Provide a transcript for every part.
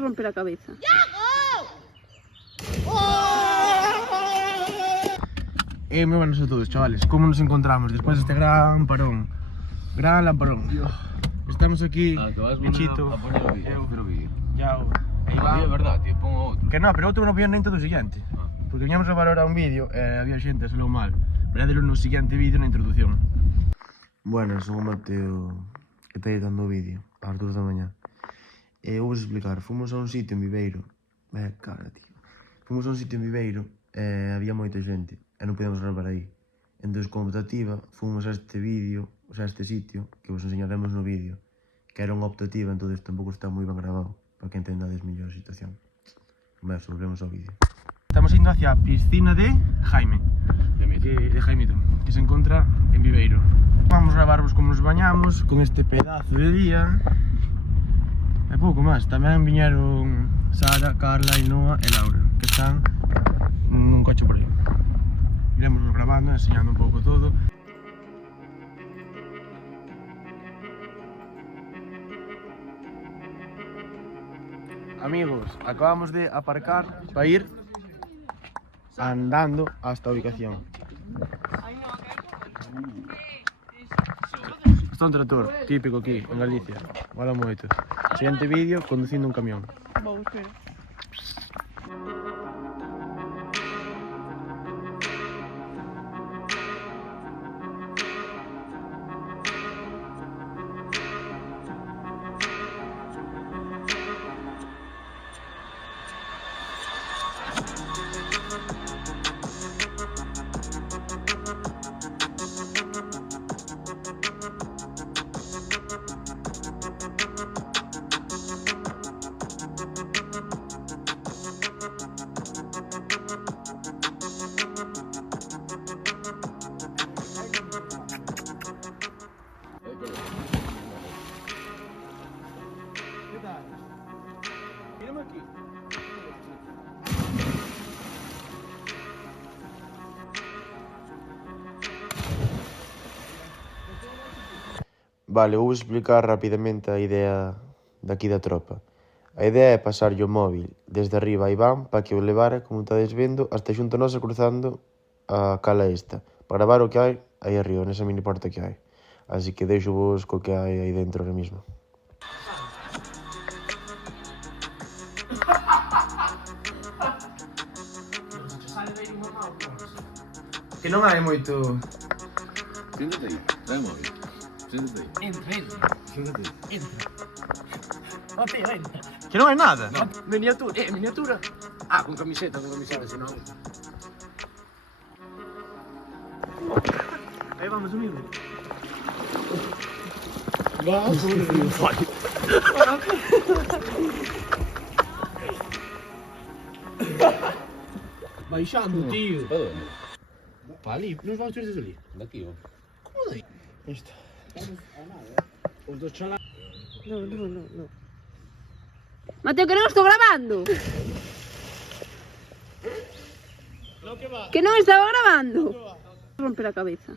Romper a cabeza. Muy buenas a todos, chavales. ¿Cómo nos encontramos después de este gran parón? Gran lamparón. Estamos aquí, Bichito. Ya, É verdade, tío, pon outro. que no, pero outro non vieron nin todo o siguiente. Porque viñamos a valorar un vídeo e había xente, saliu mal. Verádelo no siguiente vídeo na introducción. Bueno, son o Mateo que está editando o vídeo ás 2 da mañá. Vou vos explicar, fomos a un sitio en Viveiro. Cara, tío. Fomos a un sitio en Viveiro e había moita xente e non podíamos gravar aí. Entón, como optativa, fomos a este vídeo, o sea, a este sitio, que vos enseñaremos no vídeo, que era unha optativa, entón tampouco está moi ben grabado, para que entendades mellor a situación. Mas, volvemos ao vídeo. Estamos indo hacia a piscina de Jaime, de Jaimito, que se encontra en Viveiro. Vamos a gravarvos como nos bañamos, con este pedazo de día. E pouco máis, tamén viñeron Sara, Carla, Ainhoa e Laura, que están nun coche por aí. Iremos grabando, enseñando un pouco todo. Amigos, acabamos de aparcar para ir andando hasta a ubicación. Está un trator, típico aquí, en Galicia. Mola moito. Siguiente vídeo, conducindo un camión. Vamos, espera. Vale, vou explicar rapidamente a idea daqui da tropa. A idea é pasarlle o móvil desde arriba a Iván para que o levara, como estades vendo, hasta xunto a nosa cruzando a cala esta, para gravar o que hai aí arriba, nesa mini porta que hai. Así que deixo vos co que hai aí dentro ahora mismo. Que non hai moito... Siéntate aí, dai o móvil. Siéntate aí. Entra. Siéntate aí. Entra. Oh, tío, entra. Que non hai nada? No. Miniatura, miniatura. Ah, con camiseta, senón. Aí vamos, amigo. Baixando, tío. Pa onde? Pa ali, nos vamos desde ali. Daqui, ó. Como daí? Isto. Os dos chalas. No. Mateo, que non estou grabando. Que non estaba grabando. Romper a cabeza.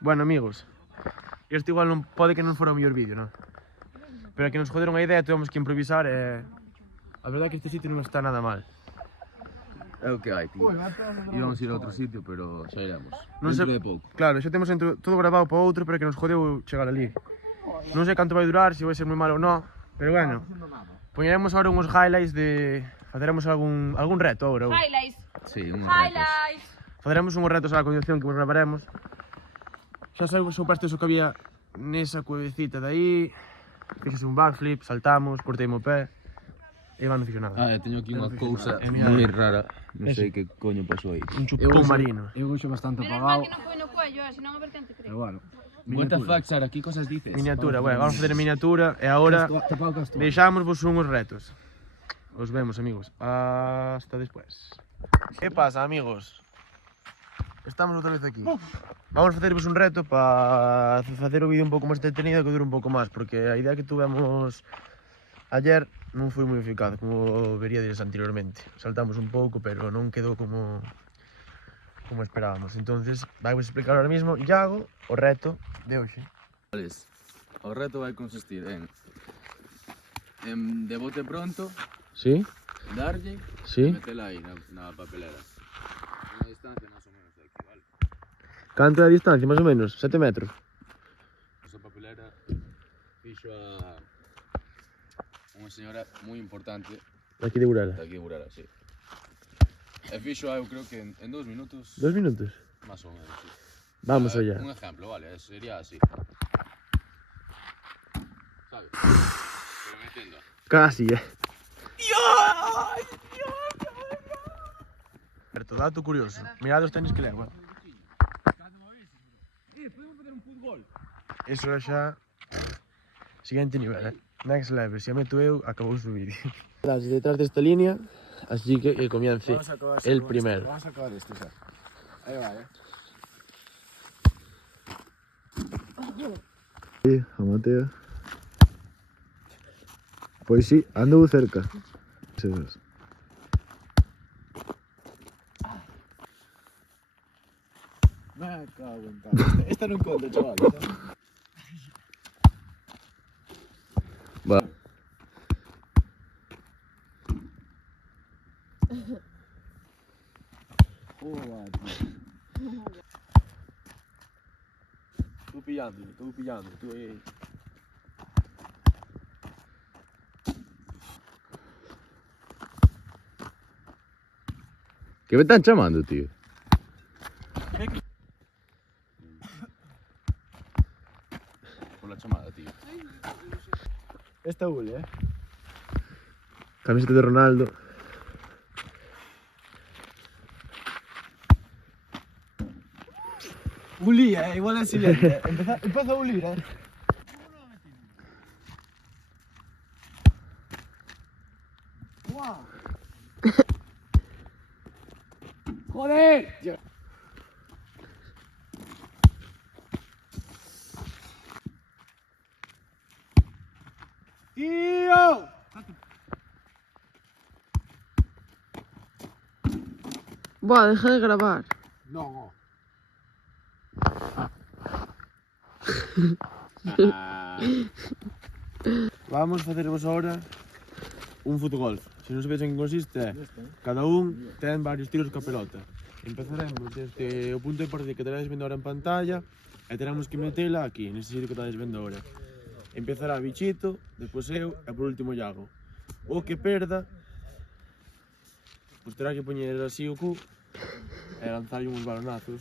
Bueno, amigos, este igual non pode que non fora o mellor vídeo, non? Pero que nos joderon a idea, tivemos que improvisar e... A verdade é que este sitio non está nada mal. É o que hai, tío. Íbamos a ir a outro sitio, pero xa iremos. Non Dentro sei- de pouco. Claro, xa temos todo grabado para outro, pero que nos jodeu chegar ali. Non sei canto vai durar, se vai ser moi malo ou non, pero bueno. Poñeremos agora uns highlights de... Faceremos algún reto agora. Highlights. Sí, un Highlights. Faceremos uns retos á continuación que vos gravaremos. Xa soupaste o que había nesa cuevecita de aí. Fixese un backflip, saltamos, corteime o pé. E Iván non fixo nada. Ah, eu teño aquí unha cousa mira. moi rara. Non sei que coño pasou aí. Un chupón marino. Eu uso bastante Menos mal apagado. que non foi no cuello, senón a ver quen te cree. Pero bueno. What the fuck, Sara, que cosas dices? Miniatura, bueno, vamos a facer a miniatura e agora Te pago casto. deixámosvos unhos retos. Os vemos, amigos. Hasta después. Que pasa, amigos? Estamos outra vez aquí. Vamos a facervos un reto para facer o vídeo un pouco máis entretenido, que dure un pouco máis, porque a idea que tuvemos ayer non foi moi eficaz, como veríades anteriormente. Saltamos un pouco, pero non quedou como como esperábamos. Entonces, vais a explicar ahora mismo Iago o reto de hoxe. Vales, o reto vai consistir en de bote pronto, Sí? darlle Sí? e metela aí na papelera. Unha distancia máis ou menos de aquí, vale? Canto é a distancia, máis ou menos? 7 metros. Esa papelera fixo a unha señora moi importante Aquí de Burela. de aquí de Burela, sí. E fixo, eu creo que en 2 minutos, 2 minutos. máis ou menos, sí. Vamos allá. Un ejemplo, vale, sería así. ¿Sabes? Pero me entiendo. Casi, Berto, dato curioso. Mirad os tenis que levo. Podemos facer un fútbol. Eso é xa... Siguiente nivel, Next level. Se a meto eu, acabou o vídeo. Detrás desta línea, así que comience el primero. Vamos a acabar esto, ya. Ahí va, Sí, a Mateo. Pois sí, ando cerca. Esos. Me cago en tal. Esta non conta, chaval. Va. Joder, tío. Estou pillando, estou aí. Que me están chamando, tío? Por la chamada, tío. Esta Uli, Camiseta de Ronaldo. Uli, igual es silente. Empieza a ulir, ¡Guau! ¡Joder! ¡Tío! Buah, deja de grabar. No. Vamos facervos ahora un futgolf. Se non sabedes en que consiste, cada un ten varios tiros ca pelota. Empezaremos desde o punto de partida que teredes vendo ahora en pantalla e teremos que metela aquí, nese sitio que teredes vendo ahora. Empezará Bichito, despois eu e por último Iago. O que perda, pois terá que poñer así o cu e lanzarlle uns balonazos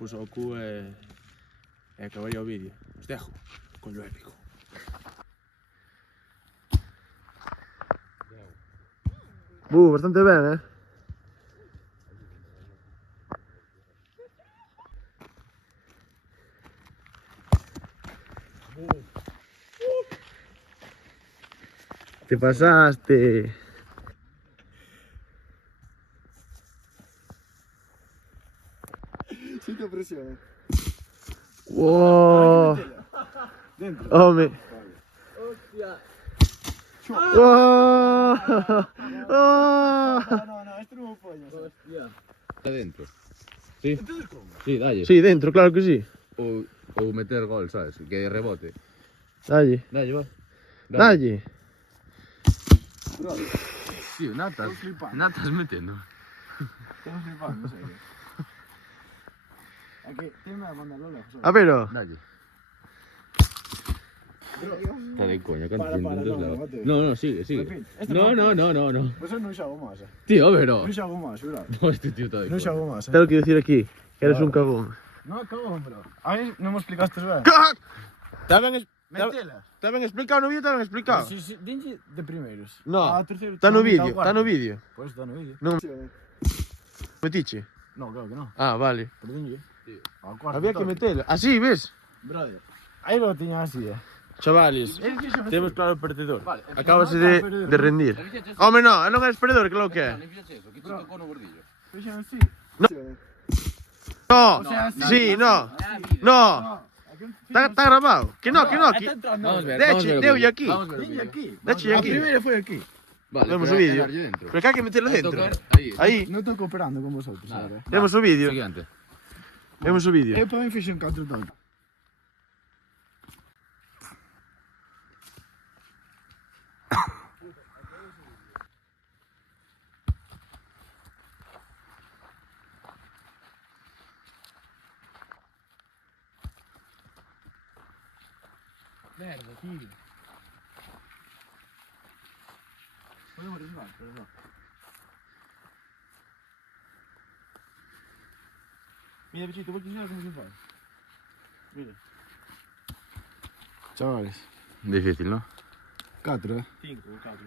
pois ao cu e acabaría o vídeo. Os dejo con lo épico. Bastante ben, Te pasaste. Siento presión. Wow. Dentro. Home. Hostia. Wow. No, esto no me pollo. Hostia. Adentro. Sí? Entonces, ¿cómo? Sí, dalle. Sí, dentro, claro que sí. O meter gol, sabes? Que rebote. Dalle. Dalle, va. Dalle. Bro, Tío, natas. Estamos flipando. Natas metiendo. estamos flipando, en serio. Aquí, tiene a mandarlo lejos. A ver, oh. Dalle. Bro, Está de coña, ¿cuántos Para, intentos no, la- Mateo. No, sigue, sigue. Repite. Este No, no, no. pues eso no xa hago más. Tío, pero. No xa hago más, bro. No, este tío está de No xa coña. hago más. Tengo que decir aquí que eres un cagón. No acabo, bro. A mí no me explicaste eso, Está ben Metela. explicado no vídeo, está ben explicado. Sí, sí, dinlle de primeiros. No, Ah, terceiro, está no segundo, vídeo, cuarto. está no vídeo. Pues está no vídeo. No. Metiche. No, claro que no. Ah, vale. Pero dinlle. Sí. Ao cuarto Había que toque. meterlo. Así, ¿ves? Brother. Ahí lo tiña así, Chavales, Él fixo así. tenemos claro el perdedor. Vale, Acabase no, de perdedor. rendir. Non fixaches- Hombre, no, non eres perdedor, claro que é. Non fixaches eso, que te tocou no bordillo. Fixo así. No. No, O sea, sí, no, Así. no. No. Está grabado. Que no, que no. Está entrando. Vamos a ver, Deche, vamos a ver o deu vídeo. aquí. Vamos a ver o Dinlle vídeo. aquí. Deche A aquí. primeira foi aquí. Vale, Vemos pero o vídeo. darlle dentro. Pero que hai que meterlo A dentro. tocar aí. Aí, Non estou cooperando con vosotros Nada. agora. vemos o vídeo. Siguiente. Vemos o vídeo. Eu para mí fixen 4 tanto. Merda, tío. Podemos arriesgar, pero no. Mira, bichito, vou te ensinar como se faz. Mira. Chavales, Difícil, ¿no? 4, 5, 4,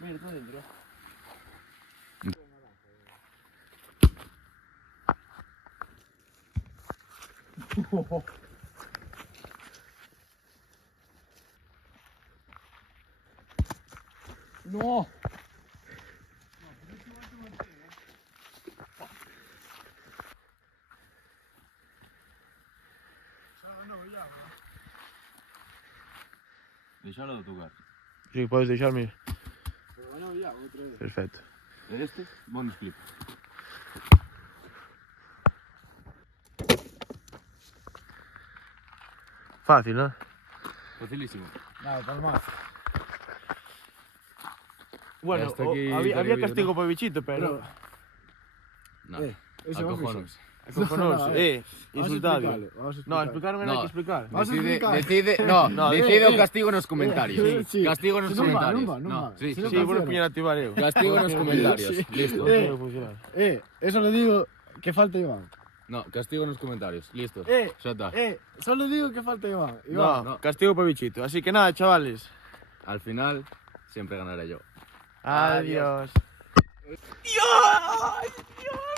mira, está dentro. No! Deixalo de tocar. Sí, podes deixarme. Perfecto. E este, bonus clip. Fácil, ¿no? Facilísimo. Nada, palmas. Bueno, Hasta aquí había estaría bien, castigo ¿no? para bichito, pero... Nada. Ese va a Acojonos. Acojonoso, insultadio. Vamos a No, explicarme no hay No. que explicar. Vamos a Decide, explicar. decide, no, No, decide eh, o castigo nos comentarios. sí. Castigo nos Non va, comentarios. non va, non va. sí, Si sí, non Sí, sí. vou poñer a activar eu. Castigo nos comentarios. Listo. Non tengo que funcionar. Eso le digo que falta Iván. No, castigo nos comentarios. Listo. Eh, Xa está. Solo digo que falta Iván. No, no. castigo para bichito. Así que nada, chavales. Al final, siempre ganaré yo. Adiós. Dios.